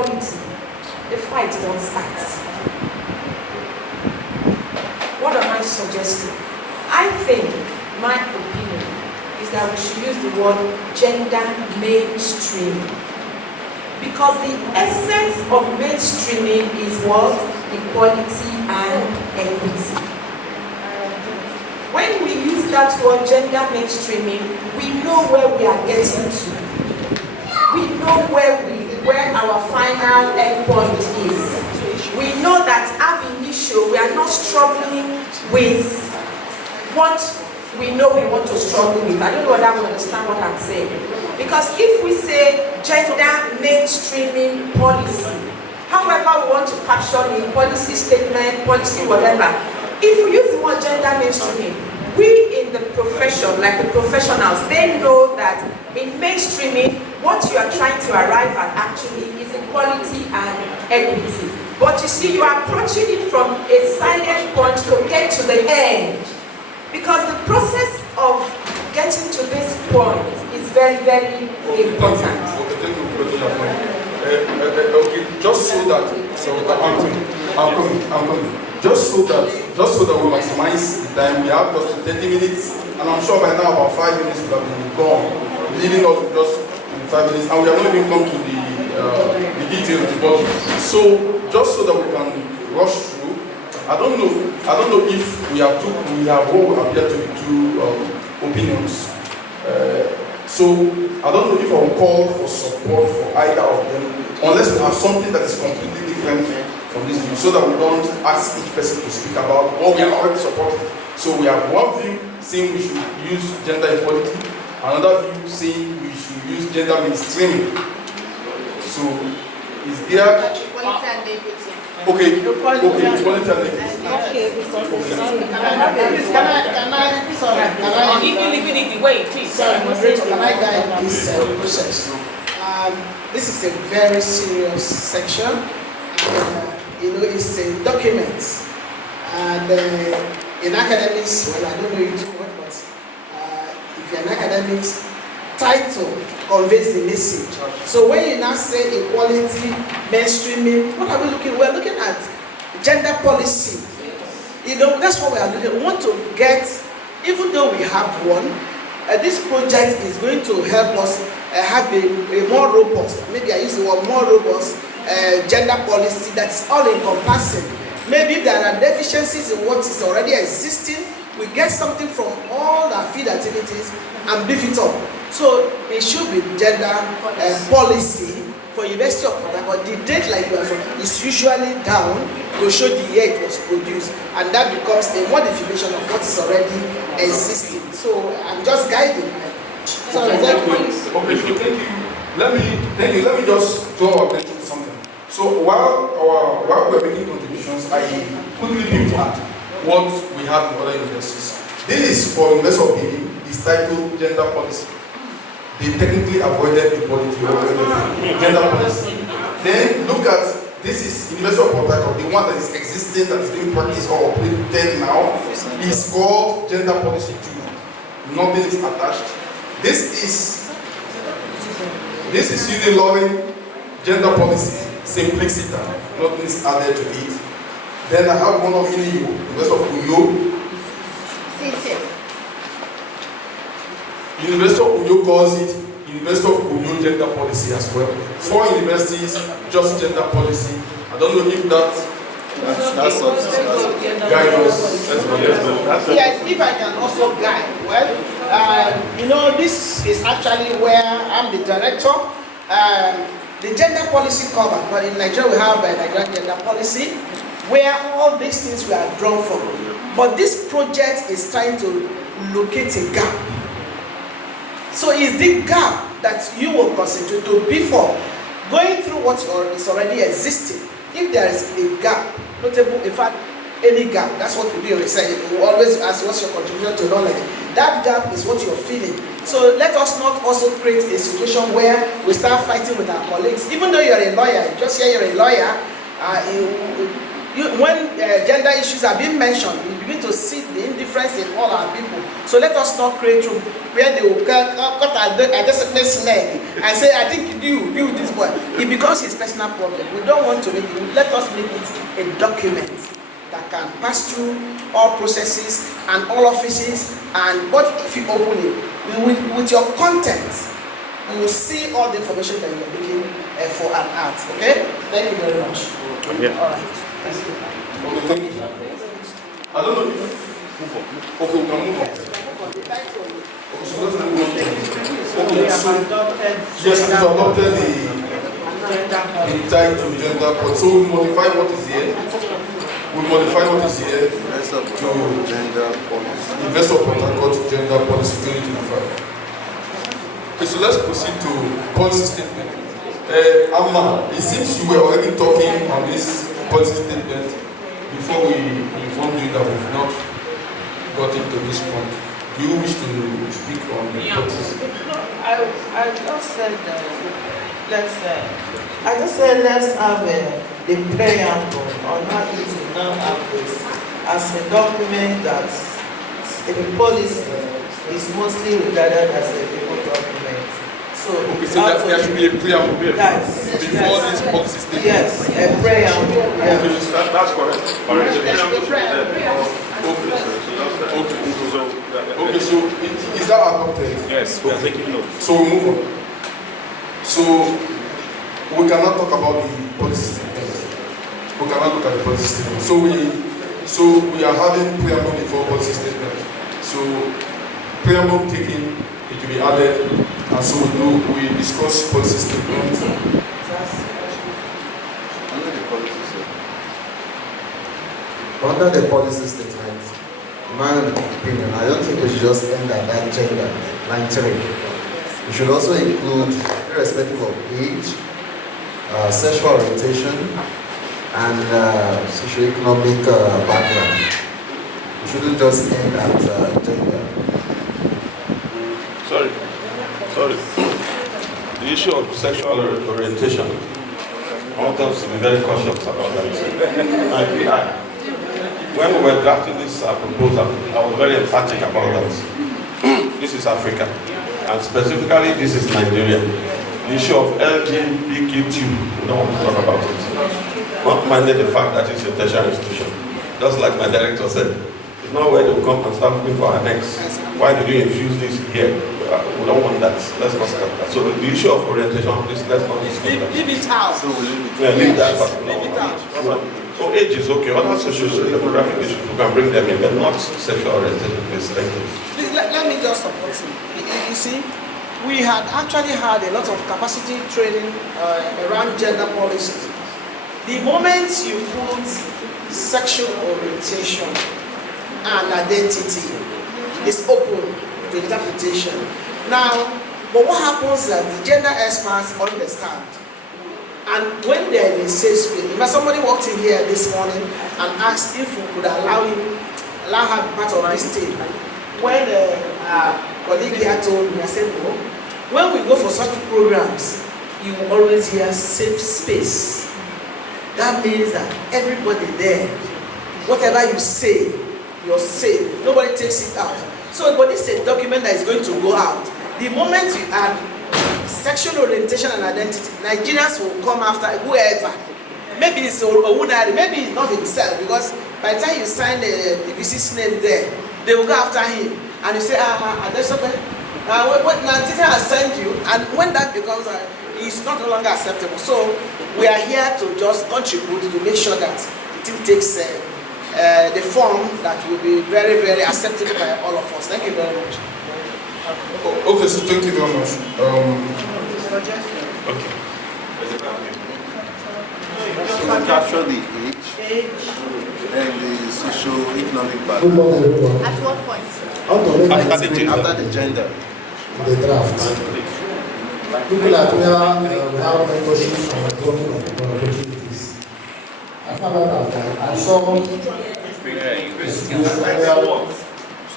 equality, the fight don't start. What am I suggesting? I think, my opinion, is that we should use the word gender mainstream. Because the essence of mainstreaming is what? Equality and equity. When we use that word gender mainstreaming, we know where we are getting to. We know where our final endpoint is. We know that ab initio, we are not struggling with what we know we want to struggle with. I don't know whether you understand what I'm saying. Because if we say gender mainstreaming policy, however we want to caption it, policy statement, policy whatever, if we use the word gender mainstreaming, we in the profession, like the professionals, they know that in mainstreaming, what you are trying to arrive at actually is equality and equity. But you see, you are approaching it from a silent point to get to the end. Because the process of getting to this point is very, very important. Okay, just so that, I'm coming. Just so that we maximize the time, we have just 30 minutes, and I'm sure by now about 5 minutes will have been gone, leaving us just 5 minutes, and we have not even come to the details of the budget. So just so that we can rush through, I don't know if we have what appear to be two opinions. So I don't know if I will call for support for either of them, unless we have something that is completely different from this view, so that we don't ask each person to speak about what we are already supporting. So we have one view saying we should use gender equality, another view saying we should use gender mainstreaming. So is there Equality and equity. okay, equality and equity. Leaving it the way it is. Sorry, moderator, can I guide this process? This is a very serious section. It's a document. And in academics, well, I don't know you too much, but if you're an academic, title conveys the message. So when you now say equality, mainstreaming, what are we looking? We're looking at gender policy. That's what we are looking. We want to get, even though we have one, this project is going to help us have a more robust, maybe I use the word more robust, gender policy that's all encompassing. Maybe if there are deficiencies in what is already existing, we get something from all our field activities and beef it up. So it should be gender policy for University of Port Harcourt. The date like is usually down to show the year it was produced, and that becomes a modification of what is already existing. So I'm just guiding. Sorry, thank you. Let me just draw attention to something. So while we're making contributions, I quickly looked at what we have in other universities. This is for University of Benin. It's titled Gender Policy. They technically avoided equality or gender policy. Then look at this is University of Port Harcourt, the one that is existing, that is being practiced or operated now, is called Gender Policy 2. Nothing is attached. This is Uniloring Gender Policy, Simplicity. Nothing is added to it. Then I have one of University of Uyo. University of Uyo calls it University of Uyo Gender Policy as well. 4 universities, just gender policy. I don't know if that's guide us. Yes, if I can also guide. Well, this is actually where I'm the director. The gender policy covered, but in Nigeria we have a Nigerian gender policy where all these things were drawn from. But this project is trying to locate a gap. So it's the gap that you will concentrate to before going through what is already existing. If there is a gap, notable, in fact, any gap, that's what we do in research. We always ask what's your contribution to knowledge. That gap is what you're feeling. So let us not also create a situation where we start fighting with our colleagues. Even though you're a lawyer, just here you're a lawyer, when gender issues are being mentioned, you begin to see the indifference in all our people. So let us not create room where they will cut a discipline neck and say, I think you this boy. It becomes his personal problem. We don't want to make it. Let us make it a document that can pass through all processes and all offices. And but if you open it with your content, you will see all the information that you are looking for an art. Okay? Thank you very much. Yeah. All right. Thank you. Okay, thank you. I don't know if move on. Okay, we can move on. Okay, so let's move on. Okay, so yes, we've adopted the title gender, but so we modify what is here. We modify what is here to gender policy. Investor Protocol Gender Policy 2025. Okay, so let's proceed to policy statement. Amma, it seems you were already talking on this policy statement before we informed you that we've not gotten to this point. Do you wish to speak on the policy? I just said let's have the preamble on how it will now have this as a document that the policy is mostly regarded as a people document. So, Okay, so that there should be a preamble yes, before this policy statement. yes, a preamble. Yeah. Okay, that's correct. Okay, so is that adopted? Yes, we are taking notes. So we move on. So we cannot talk about the policy statement. We cannot look at the policy statement. So we are having preamble before policy statement. So preamble taken, it will be added, and so we discuss policy statement. Under the policy statement, in my opinion, I don't think we should just end at that gender, line 3. We should also include, irrespective of age, sexual orientation, and socioeconomic background. We shouldn't just end at gender. Sorry. The issue of sexual orientation, I want us to be very cautious about that. When we were drafting this proposal, I was very emphatic about that. This is Africa, and specifically this is Nigeria. The issue of LGBTQ, we don't want to talk about it. Not minding the fact that it's a tertiary institution. Just like my director said, it's not where they will come and start looking for our necks. Why did you infuse this here? We don't want that. Let's not start that. So the issue of orientation, please, let's not discuss that. Leave it out. Leave that. Leave it out. So age is okay. Other social demographic issues, we can bring them in, but not sexual orientation, please. Thank you. Please, let me just support you. You see, we had actually had a lot of capacity training around gender policies. The moment you put sexual orientation and identity, is open to interpretation. Now, but what happens is that the gender experts understand. And when they're in a safe space, somebody walked in here this morning and asked if we could allow her to be part of this team. When our colleague here told me, I said, no. When we go for such programs, you will always hear safe space. That means that everybody there, whatever you say, you're safe. Nobody takes it out. So, but this is a document that is going to go out. The moment you add sexual orientation and identity, Nigerians will come after whoever. Maybe it's Owunari, maybe it's not himself, because by the time you sign the VC's name there, they will go after him. And you say, there's something. What Nigeria has sent you, and when that becomes, it's not no longer acceptable. So, we are here to just contribute to make sure that the team takes the form that will be very, very acceptable by all of us. Thank you very much. Okay, so thank you very much. Okay. So we capture the age and the socio-economic background. Good morning, everyone. At what point? After the gender. The draft. People are clear, we have mentorship and development opportunities. I found out that I saw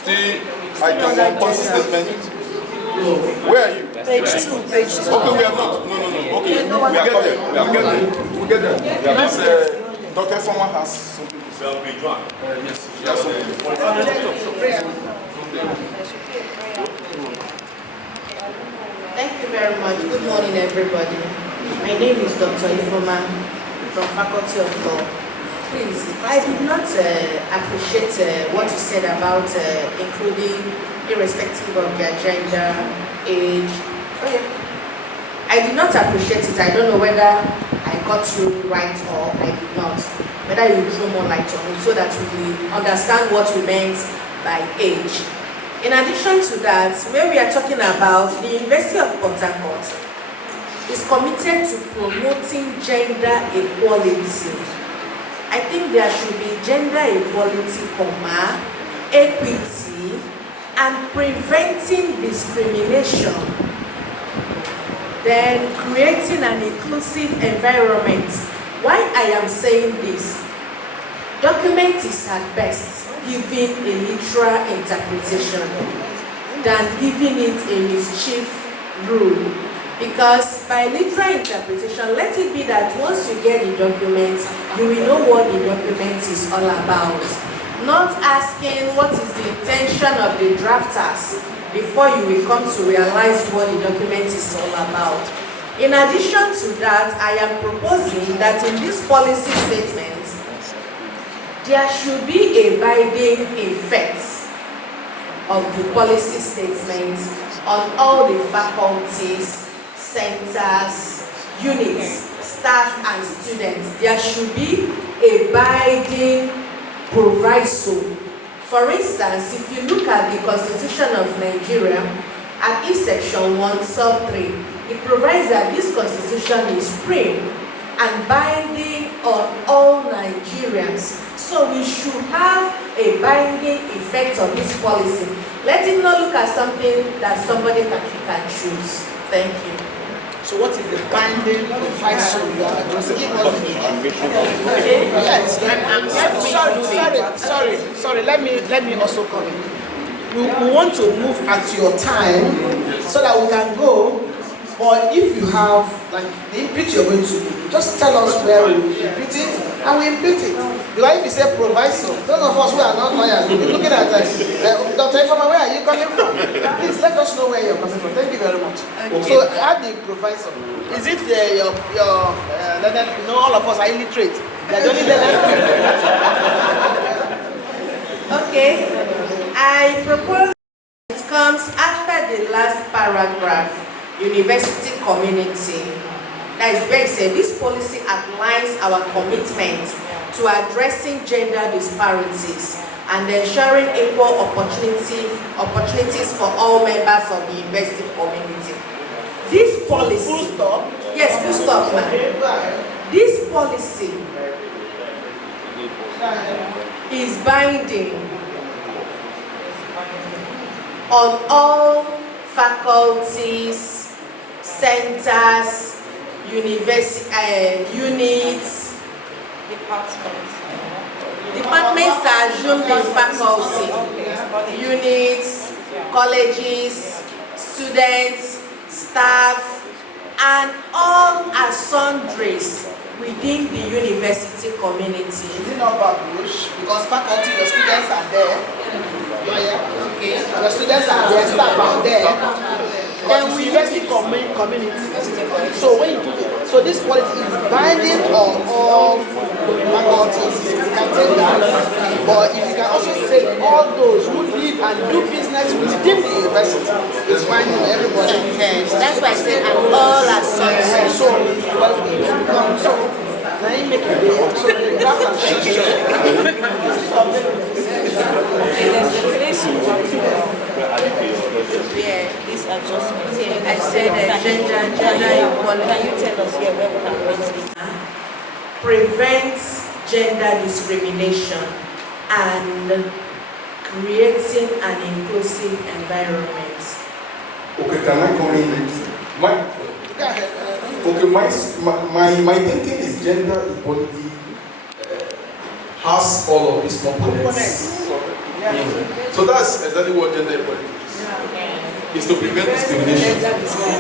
Still, I can policy statement. Where are you? Page 2. Okay, we are not. No. Okay, we are coming. We get there. We get there. Please, Dr. Former has something to say. Yes, she has something to say. Thank you very much. Good morning, everybody. My name is Dr. Ifoma from Faculty of Law. Please, I did not appreciate what you said about including irrespective of their gender, age. Okay. I did not appreciate it. I don't know whether I got you right or I did not. Whether you throw more light on it so that we understand what we meant by age. In addition to that, when we are talking about the University of Port Harcourt is committed to promoting gender equality. I think there should be gender equality, equity, and preventing discrimination. Then creating an inclusive environment. Why I am saying this? Document is at best giving a literal interpretation than giving it a mischief rule. Because by literal interpretation, let it be that once you get the document, you will know what the document is all about. Not asking what is the intention of the drafters before you will come to realize what the document is all about. In addition to that, I am proposing that in this policy statement, there should be a binding effect of the policy statement on all the faculties, centers, units, staff, and students. There should be a binding proviso. For instance, if you look at the Constitution of Nigeria, at each section 1, sub 3, it provides that this constitution is supreme and binding on all Nigerians. So we should have a binding effect on this policy. Let it not look at something that somebody can choose. Thank you. So what is the binding proviso you are addressing? Yes, sorry. Let me also come in. We want to move at your time so that we can go. But if you have like the input you're going to do, just tell us where we input it and we input it. Because if you say proviso, those of us who are not lawyers will be looking at us. Dr. Ifoma, where are you coming from? Please let us know where you're coming from. Thank you very much. Okay. So add the proviso. Is it all of us are illiterate? Okay. I propose it comes after the last paragraph. University community. That is where it said this policy outlines our commitment to addressing gender disparities and ensuring equal opportunities for all members of the university community. This policy, full stop? Yes, full stop, ma'am. This policy is binding on all faculties, centers, units, departments are assumed in faculty, units, colleges, students, staff, and all are sundries within the university community. Is it not Babush? Because faculty, your students are there. Okay. The students are there, staff are there. Then we university community. So when you do it, so this policy is binding on all faculties. You can take that, but if you can also say all those who live and do business within the university, it's binding on everybody. Yes, that's why I said all are subject. So now you make it there. So the draft and yeah, this adjustment. Yeah, I said gender equality. Can you tell us where we can find this? Prevents gender discrimination and creating an inclusive environment. Okay, can I come in? My thinking is gender equality has all of these components. So that's exactly what gender equality is. It's to prevent discrimination.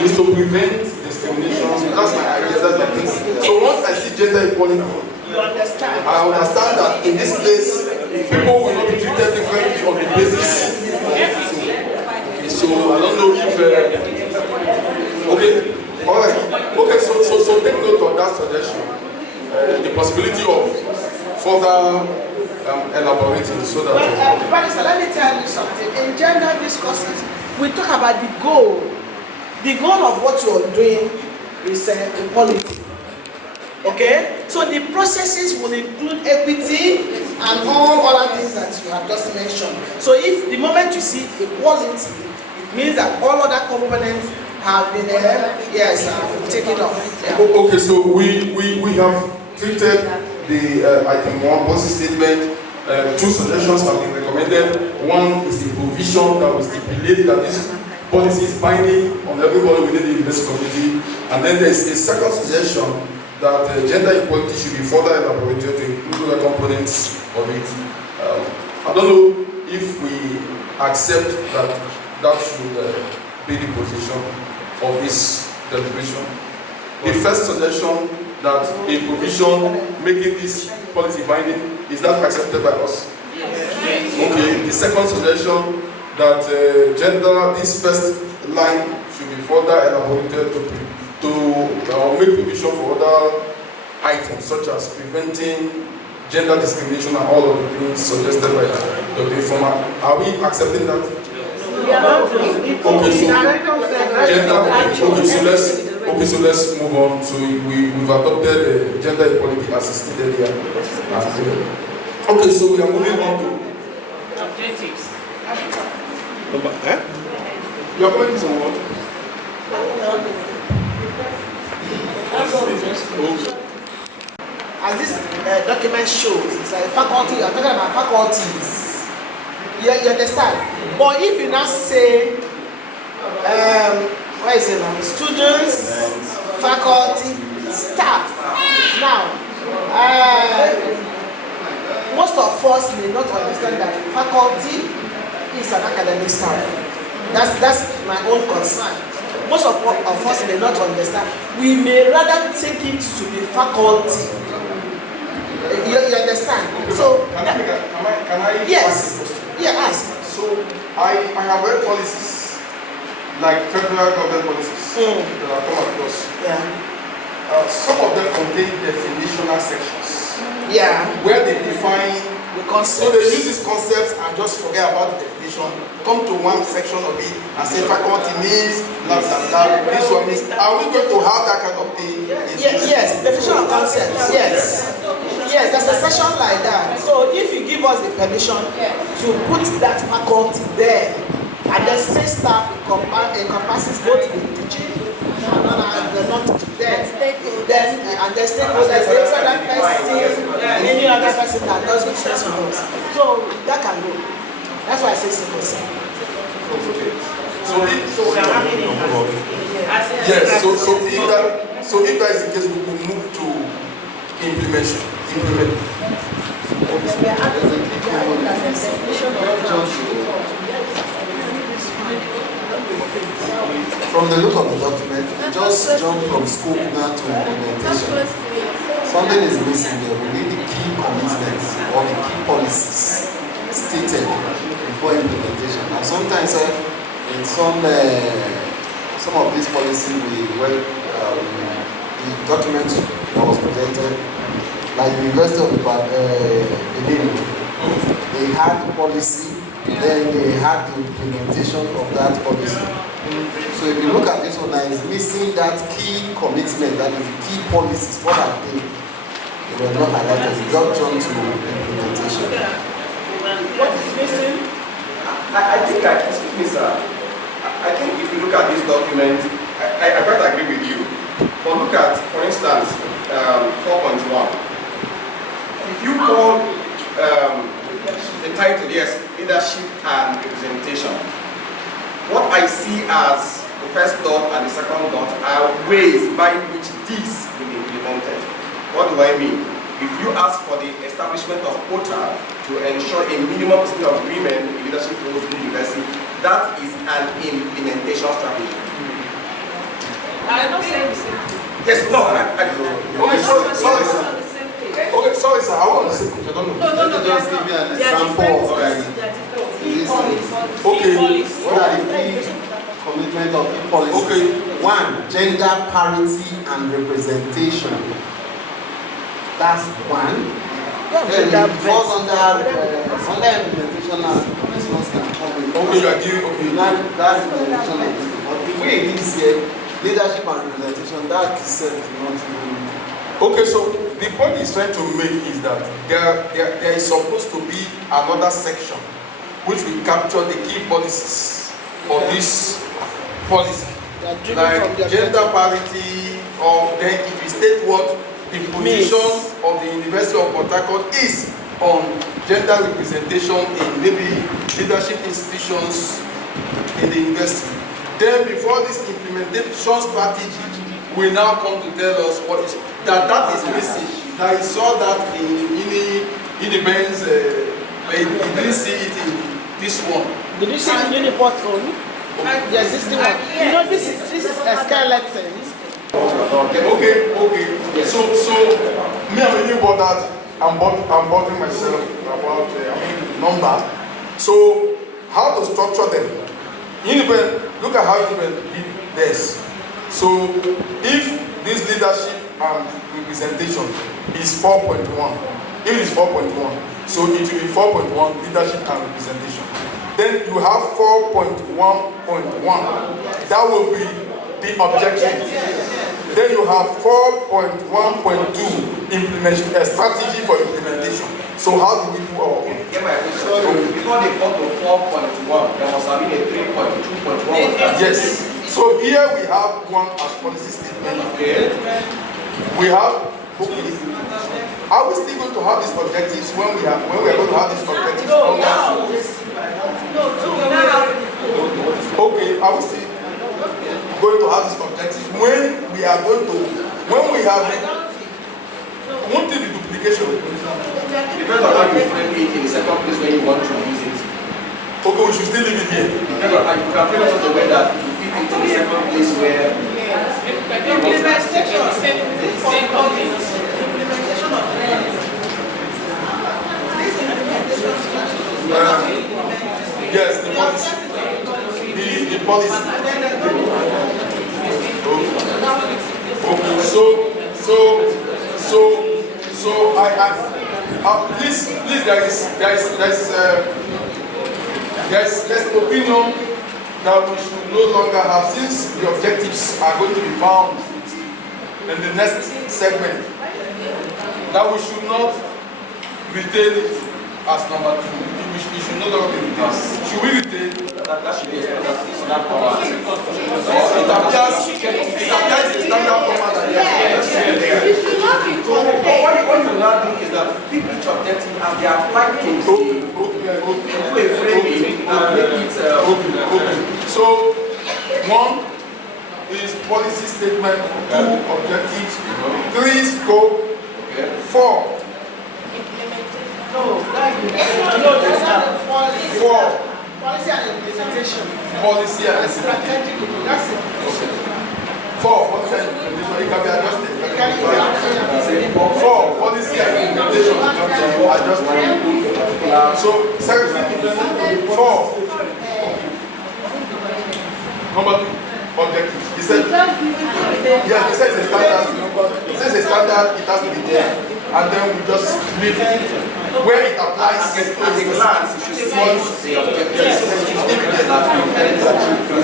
It's to prevent discrimination. That's my idea, that's my thinking. So once I see gender equality, You understand? I understand that in this place, people will not be treated differently on the basis. So I don't know if. Okay, all right. Okay, so take note of that suggestion. The possibility of further elaborating so that. But let me tell you something. In gender discourses, we talk about the goal. The goal of what you are doing is equality. Okay? So the processes will include equity and all other things that you have just mentioned. So if the moment you see equality, it means that all other components have been taken off. Yeah. Okay, so we have treated the item 1 policy statement. 2 suggestions have been recommended. One is the provision that was stipulated that this policy is binding on everybody within the university community. And then there is a second suggestion that gender equality should be further elaborated to include the components of it. I don't know if we accept that should be the position of this deliberation. The first suggestion that a provision making this policy binding is not accepted by us. Okay. The second suggestion that this first line should be further elaborated to make provision for other items such as preventing gender discrimination and all of the things suggested by Dr. Ifoma. Are we accepting that? Okay, so let's move on. So we've adopted gender equality as stated here. Okay, so we are moving on to objectives. You are going to some what? As this document shows, it's like faculty, I'm talking about faculties. You understand? But if you now say, what is it now? Students, faculty, staff. Now, most of us may not understand that faculty is an academic staff. That's my own concern. Most of us may not understand. We may rather take it to the faculty. You understand? So, can I yes. ask a question? Yeah, ask. So, I have read policies, like federal government policies that have come across. Yeah. Some of them contain definitional sections. Yeah. Where they define The so concept. they use these concepts and just forget about the definition, come to one section of it and say faculty means blah blah blah, this one means. Are we going to have that kind of thing? Yes, definition of concepts. Yes. Yes, there's a section like that. So if you give us the permission to put that faculty there, and then say staff encompasses both the teaching and the non-teaching, then and the stakeholders, there's other person, any other person that does business with us. So that can go. That's why I say simple. So if that is the case, we will move to implementation. From the look of the document, we just jump from scope now to implementation. Something is missing there. We need the key commitments or the key policies stated before implementation. And sometimes in some of these policies, the document that was presented, like the University of Benin, they had the policy, then they had the implementation of that policy. So if you look at this one now, it's missing that key commitment, that is the key policies. What are they? They were not highlighted. We just jumped to implementation. What is missing? I think if you look at this document, I quite agree with you. But look at, for instance, 4.1. If you call the title, yes, leadership and representation, what I see as the first dot and the second dot are ways by which this will be implemented. What do I mean? If you ask for the establishment of quota to ensure a minimum percentage of women in leadership roles in the university, that is an implementation strategy. I'm not saying the same thing. Yes, no, okay, sorry. gender parity and representation. That's one. Then it falls under implementation now. This one can come in. Okay, you are giving, okay. That's implementation. But the way it is here, leadership and representation, that itself is not really. Okay, so the point he's trying to make is that there is supposed to be another section which will capture the key policies of this policy, like gender parity, or then if you state what the position of the University of Port Harcourt is on gender representation in maybe leadership institutions in the university. Then before this implementation strategy will now come to tell us what is that is missing. That he saw that in the Benz, but he didn't see it in this one. Did you see it in Uniport only? The existing one. You know, this is a skeleton. Okay. So me, I'm really bothered. I'm bothering myself about number. So how to structure them? Look at how Unipen did this. So if this leadership and representation is 4.1, if it is 4.1, so it will be 4.1 leadership and representation. Then you have 4.1.1. That will be the objective. Then you have 4.1.2 implementation, a strategy for implementation. So how do we do our work? So before they come to 4.1, there must have been a 3.2.1. Yes. So here we have one as policy statement. Okay. We have. Are we still going to have these objectives when we are going to have these objectives? Okay. Are we still going to have these objectives when we are going to won't it be duplication? Depends on how you frame it in the second place when you want to use it. Okay, we should still leave it here. Depends on how you can frame it such a way that you fit into the second place where Implementation is the same content. Implementation of Yes, the policy. The policy. Okay. So I please there's an opinion that we should no longer have, since the objectives are going to be found in the next segment, that we should not retain it as number 2. We should no longer be retained. Should we retain? that should be a standard format. It appears a standard format. It should not be So what you now do is that pick each objective as they apply to a framing and make it Okay. So 1 is policy statement, 2 objectives, 3 scope, 4. No, that's not policy. 4. Policy and implementation. Policy and That's strategic. That's it. 4. Policy and implementation. It can be adjusted. It can be adjusted. 4. Policy and implementation. It can be adjusted. So, second 4. Number 2. Objectives. He said, yeah, he says a standard. He says a standard, it has to be there. And then we just leave it where it applies. At a glance, you should see the objectives.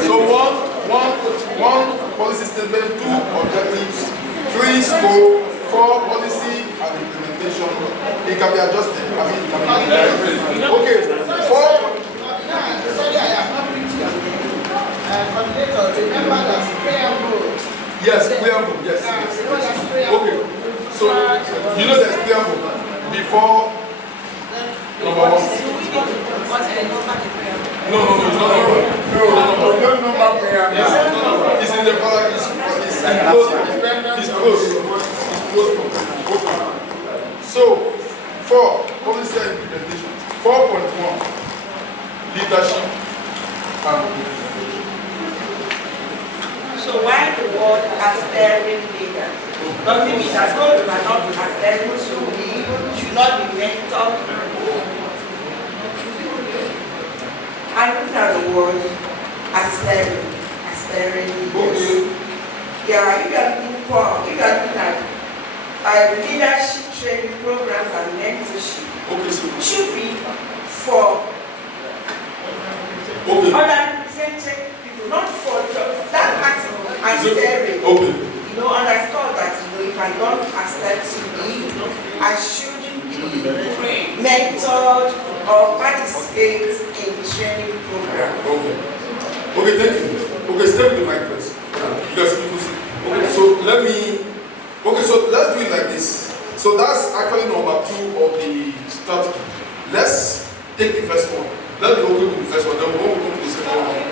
So one policy statement, 2 objectives, 3 scope, 4 policy and implementation. It can be adjusted. I mean, it can be okay. 4. Sorry, I am not with you. Coordinator, remember that preamble. Yes, preamble. Yes. Okay. So you know there's preamble before number 1. No, it's not number. It's in the paragraph. It's close. Okay. So 4 policy and implementation. 4.1 leadership and So why the word aspiring leader? Doesn't mean that God cannot be aspiring to be, should not be mentored. I look at the word aspiring leaders. They to be, I shouldn't be mentored or participate in training program. Okay, thank you. Okay, stay with the mic first. You guys people see. Okay, so let's do it like this. So that's actually number 2 of the strategy. Let's take the first one. Let's be okay with the first one. Then we'll come to the second one.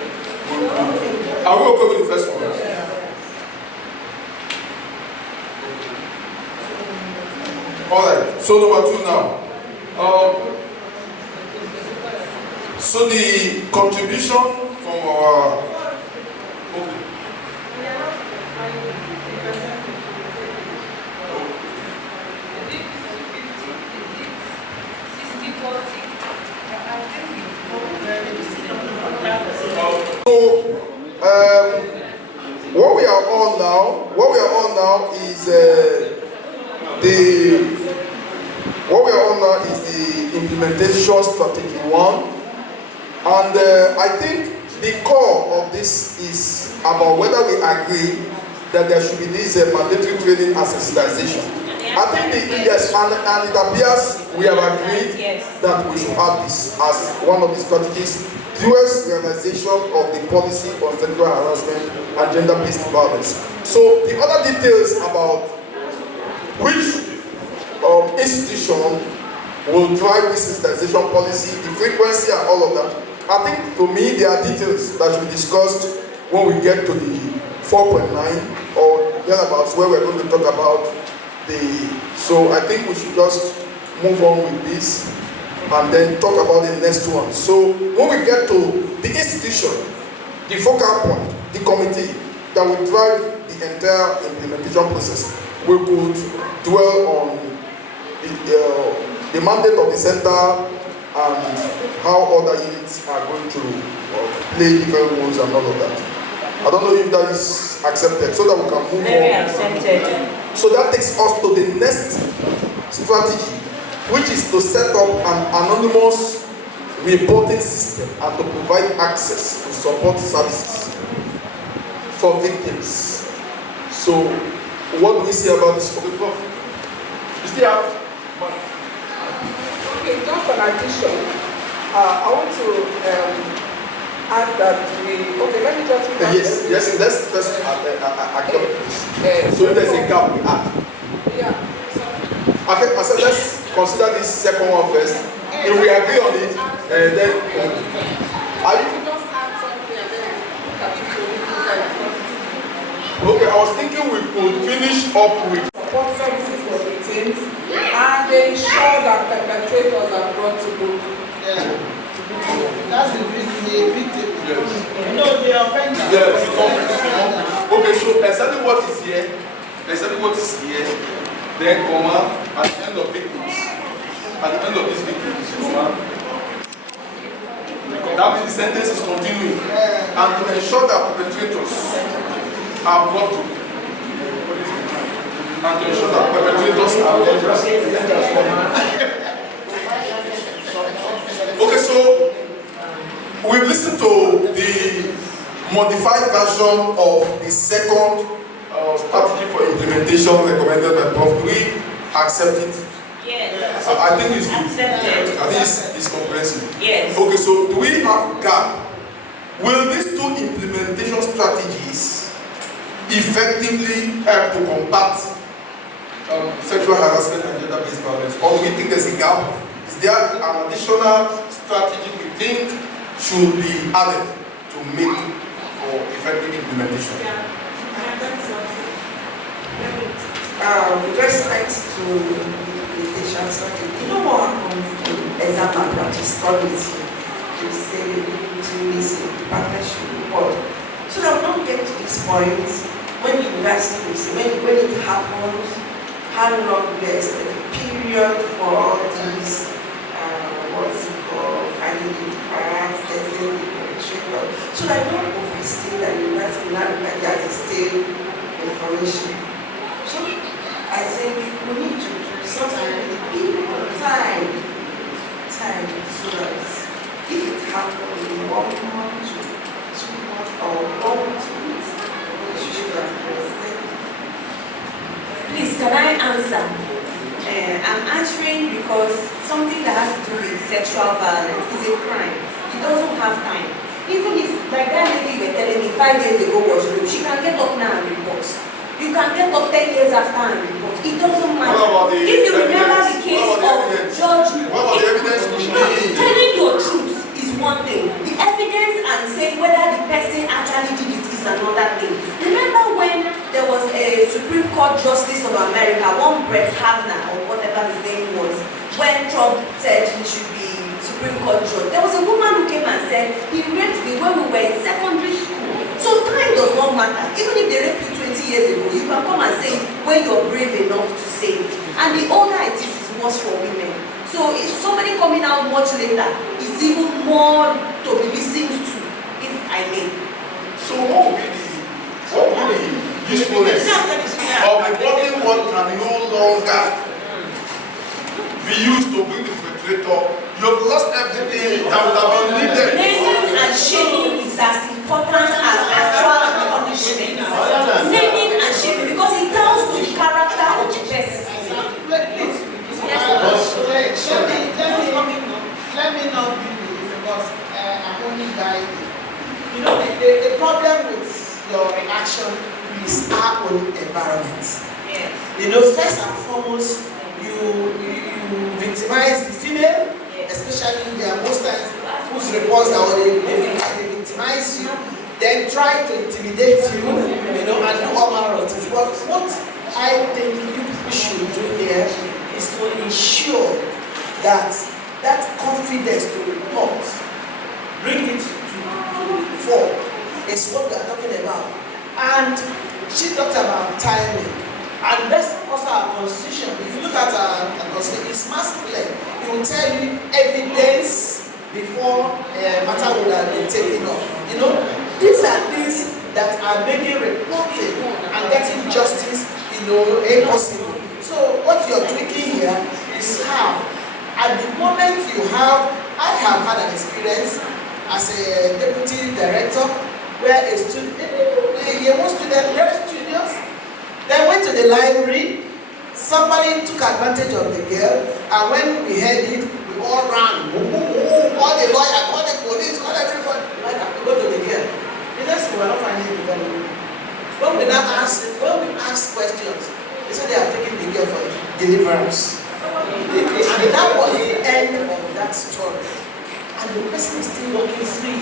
Are we okay with the first one? Alright, so number 2 now. So the contribution from our what we are on now is the implementation strategy 1, and I think the core of this is about whether we agree that there should be this mandatory training and sensitization. I think yes, and it appears we have agreed that we should have this as one of the strategies towards realization of the policy on sexual harassment and gender-based violence. So the other details about which institution will drive this sensitization policy, the frequency and all of that, I think to me there are details that should be discussed when we get to the 4.9 or thereabouts, where we're going to talk about so I think we should just move on with this and then talk about the next one. So when we get to the institution, the focal point, the committee that will drive the entire implementation process, we could dwell on the mandate of the center and how other units are going to play different roles and all of that. I don't know if that is accepted, so that we can move on. Very accepted. So that takes us to the next strategy, which is to set up an anonymous reporting system and to provide access to support services for victims. So, what do we say about this? Okay, Prof. You still have? Okay, just an addition. I want to add that let me just... Yes, let's first acknowledge this. So if there's a gap, we add. Yeah. Okay, I said let's consider this second one first. If we agree on it, then... Are you... just add something and then Okay, I was thinking we could finish up with... support services for victims and ensure that perpetrators are brought to book. Yeah. That's the victim. Yes. No, the offender. Yes. Okay, so exactly what is here, then comma, at the end of victims. At the end of these victims, comma. That means the sentence is continuing. And to ensure that perpetrators are brought to Okay, so we've listened to the modified version of the second strategy for implementation recommended by Prof. Do we accept it? Yes. I think it's good. Accepted. I think it's comprehensive. Yes. Okay, so do we have gap? Will these two implementation strategies effectively help to combat sexual harassment and gender-based violence? Or do we think there's a gap? Is there an additional strategy we think should be added to make for effective implementation? With respect to implementation strategy, you know what happens to exam and practice committee? You say we need to listen to partnership report. So that we don't get to this point when university will say, when it happens, how long we expect a period for all these what's it called, finding the facts, testing the perpetrator. So that I don't overstay that university now look at that as stale information. So I think we need to do something with the people, time, so that if it happens in 1 month to 2 months or 1 to 2 weeks, we should address it. Please, can I answer? because something that has to do with sexual violence is a crime. It doesn't have time. Even if, like that lady you were telling me 5 years ago was raped, she can get up now and report. You can get up 10 years after and report. It doesn't matter. If you remember the case of Judge, telling your truth is one thing. The evidence and saying whether the person actually did it is another thing. Remember when there was a Supreme Court Justice of America, one Brett Kavanaugh or whatever his name was, when Trump said he should be Supreme Court judge, there was a woman who came and said he raped me when we were in secondary school. So time does not matter. Even if they rape you 20 years ago, you can come and say it when you're brave enough to say it. And the older it is worse for women. So if somebody coming out much later, it's even more to be listened to, if I may. So what will be the usefulness of a body what can no longer be used to bring the perpetrator? You've lost everything that would have been needed. Naming and shaming is as important as actual punishment. Naming and shaming, because it tells to the character of the person. Let me not do this because I'm only guiding. You know, the problem with your reaction is our own environment. Yes. You know, first and foremost, you victimize the female, especially there are most times whose reports that they victimize you, then try to intimidate you, you know, and do all manner of things. But what I think you should do here is to ensure that that confidence to report, bring it to the fore, is what we are talking about. And she talked about timing. And that's also our constitution. If you look at our constitution, it's masculine. It will tell you evidence before matter would have been taken off. You know, these are things that are making reporting and getting justice, you know, impossible. So what you're tweaking here is how. At the moment you have, I have had an experience as a deputy director where a student, one student, very studious, then went to the library. Somebody took advantage of the girl, and when we heard it, we all ran. All the lawyer, all the police, all everybody. Right, we go to the girl. The next thing, we are not finding the girl. When we ask questions, they said they are taking the girl for deliverance. And that was the end of that story. And the person is still working free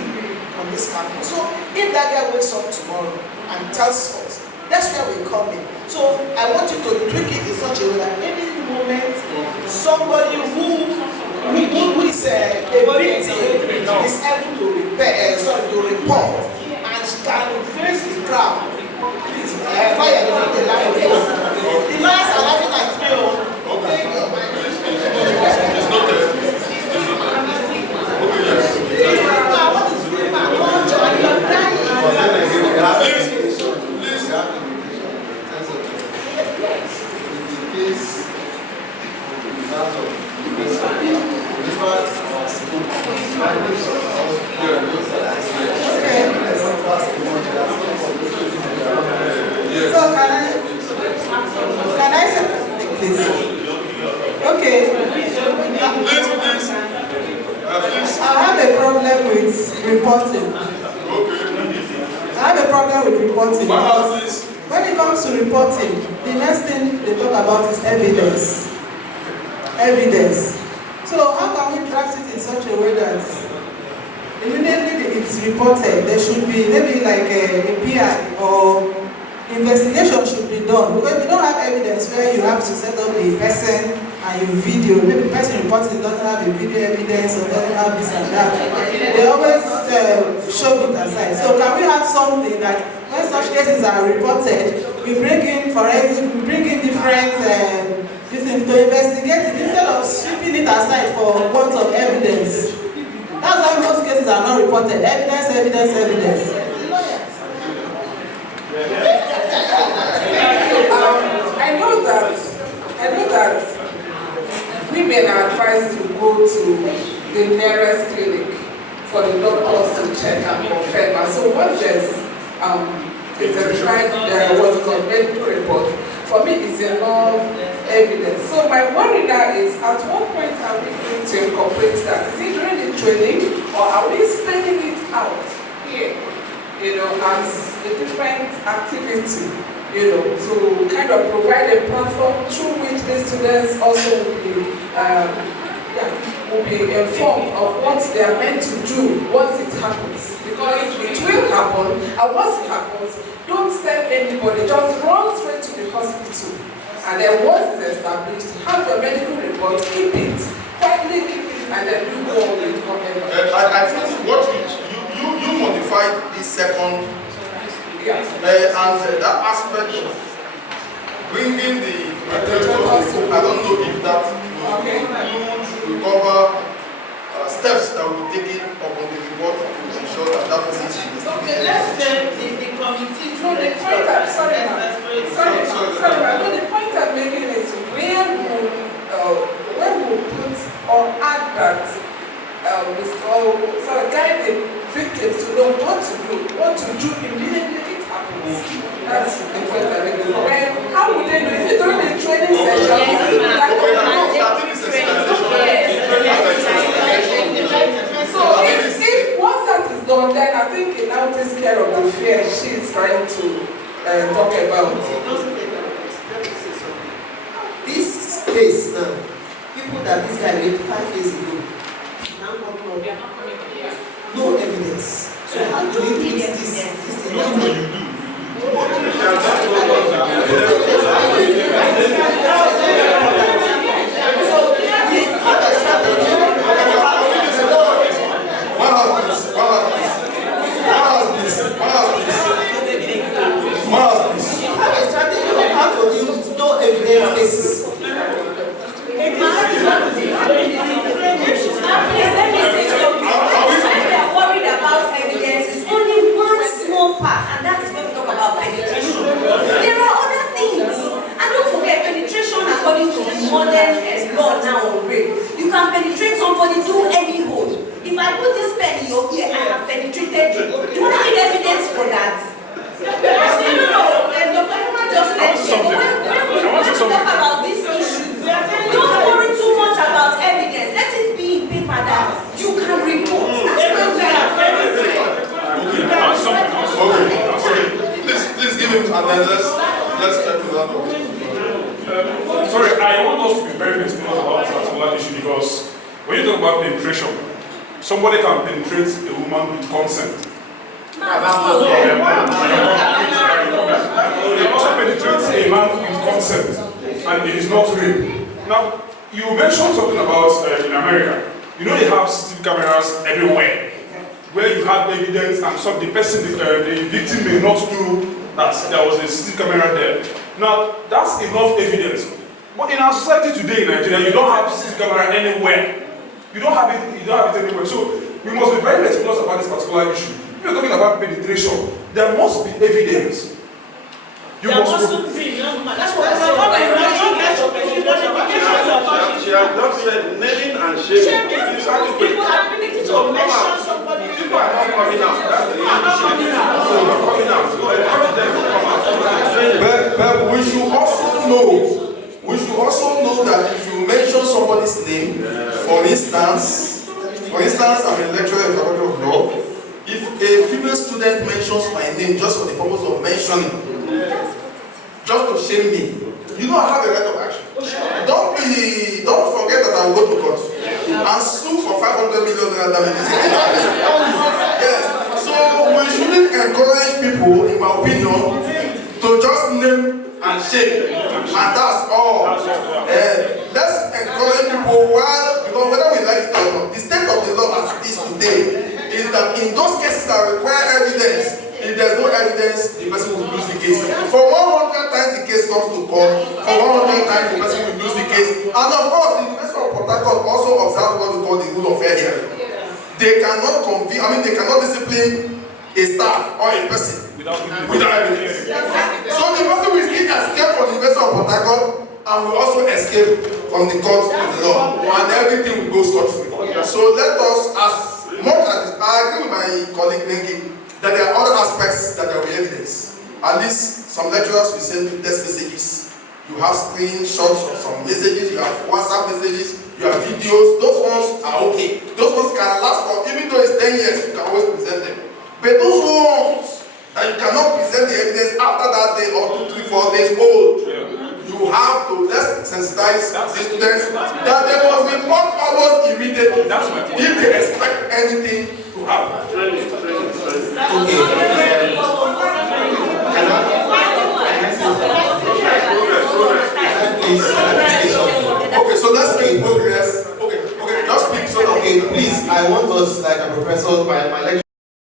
on this campus. So if that guy wakes up tomorrow and tells us, that's where we come in. So I want you to tweak it in such a way that any moment somebody who is a victim is able to report and can face the crowd. Please, why are you not the liars? The liars are laughing at me. Okay, your mind. It's not there. What is feeling my culture? And you're dying. So can I say something, please? Okay. I have a problem with reporting. I have a problem with reporting because when it comes to reporting, the next thing they talk about is evidence. Evidence. So how can we draft it in such a way that immediately it's reported, there should be maybe like a PI or investigation should be done, because we don't have evidence where you have to set up the person and you video. Maybe the person reporting doesn't have a video evidence or doesn't have this and that. They always show it aside. So can we have something that when such cases are reported, we bring in forensic, we bring in different things to investigate it instead of sweeping it aside for want of evidence. That's why most cases are not reported. Evidence, evidence, evidence. I know that women are advised to go to the nearest clinic for the doctors to check and confirm. And so once there's a certified medical report, for me it's enough evidence. So my worry now is, at what point are we going to incorporate that? Is it during the training, or are we spending it out here, as a different activity, to kind of provide a platform through which the students also will be informed of what they are meant to do once it happens. Because it will happen, and once it happens, don't tell anybody, just run straight to the hospital. And then once it's established, have your medical report, keep it, quietly keep it, and then you go on with whatever. I think what you modified this second, and that aspect of bringing the material, I don't know if that will cover steps that will be taken upon the report to ensure that that person is. Okay, let's say the committee. No, the point I'm sorry, the point I'm making is when we put or add that guide the victims to know what to do immediately it happens. That's the point I'm making. How would they do it? Is it during the training session? So if once that is done, then I think it now takes care of the fear she is trying to talk about. This case now, people that this guy raped 5 years ago, now come up, no evidence. So how do you treat this? You can penetrate somebody through any hole. If I put this pen in your ear, I have penetrated you. Do you need evidence for that? No. Just let me when we talk about these issues, don't worry too much about evidence. Let it be in paper that you can report. Please give him and then let's check with that. Sorry, I want us to be very particular about this particular issue, because when you talk about penetration, somebody can penetrate a woman with consent. They also penetrate a man with consent, and it is not rape. Now, you mentioned something about in America. You know they have CCTV cameras everywhere, where you have evidence, and so the victim may not know that there was a CCTV camera there. Now, that's enough evidence. But in our society today in Nigeria, you don't have CCTV camera anywhere. You don't have it anywhere. So we must be very meticulous about this particular issue. If you're talking about penetration, there must be evidence. You must be. That's what She has not said naming and shaming. People are ability to mention somebody. People are not coming out. That's the issue. Coming out. So encourage them to come out. But we should also know that if you mention somebody's name, for instance, I'm a lecturer in the Faculty of Law. If a female student mentions my name just for the purpose of mentioning, just to shame me, you know I have a right of action. Don't forget that I will go to court and sue for 500 million damages. Yes. So we shouldn't encourage people, in my opinion, to just name and shame, and that's all. Let's encourage people because whether we like it or not, the state of the law as it is today is that in those cases that require evidence, if there's no evidence, the person will lose the case. For 100 times the case comes to court, for 100 times the person will lose the case. And of course, the University of Port Harcourt also observes what we call the rule of fair hearing. They cannot they cannot discipline a staff or a person without evidence. So the person will still escape from the University of Port Harcourt and will also escape from the court of the law, and everything will go scot-free. So let us, as much as I agree with my colleague Nengi, that there are other aspects that there will be evidence. At least some lecturers will send you text messages. You you have screenshots of some messages, you have WhatsApp messages, you have videos. Those ones are okay. Those ones can last for, even though it's 10 years, you can always present them. But those ones that you cannot present the evidence after that day or 2, 3, 4 days old, you have to, let's sensitize the students that they must report almost immediately if they expect anything to happen. Okay, so let's make progress. Okay, just speak so that. Okay, please, I want us, like a professor, my lecture.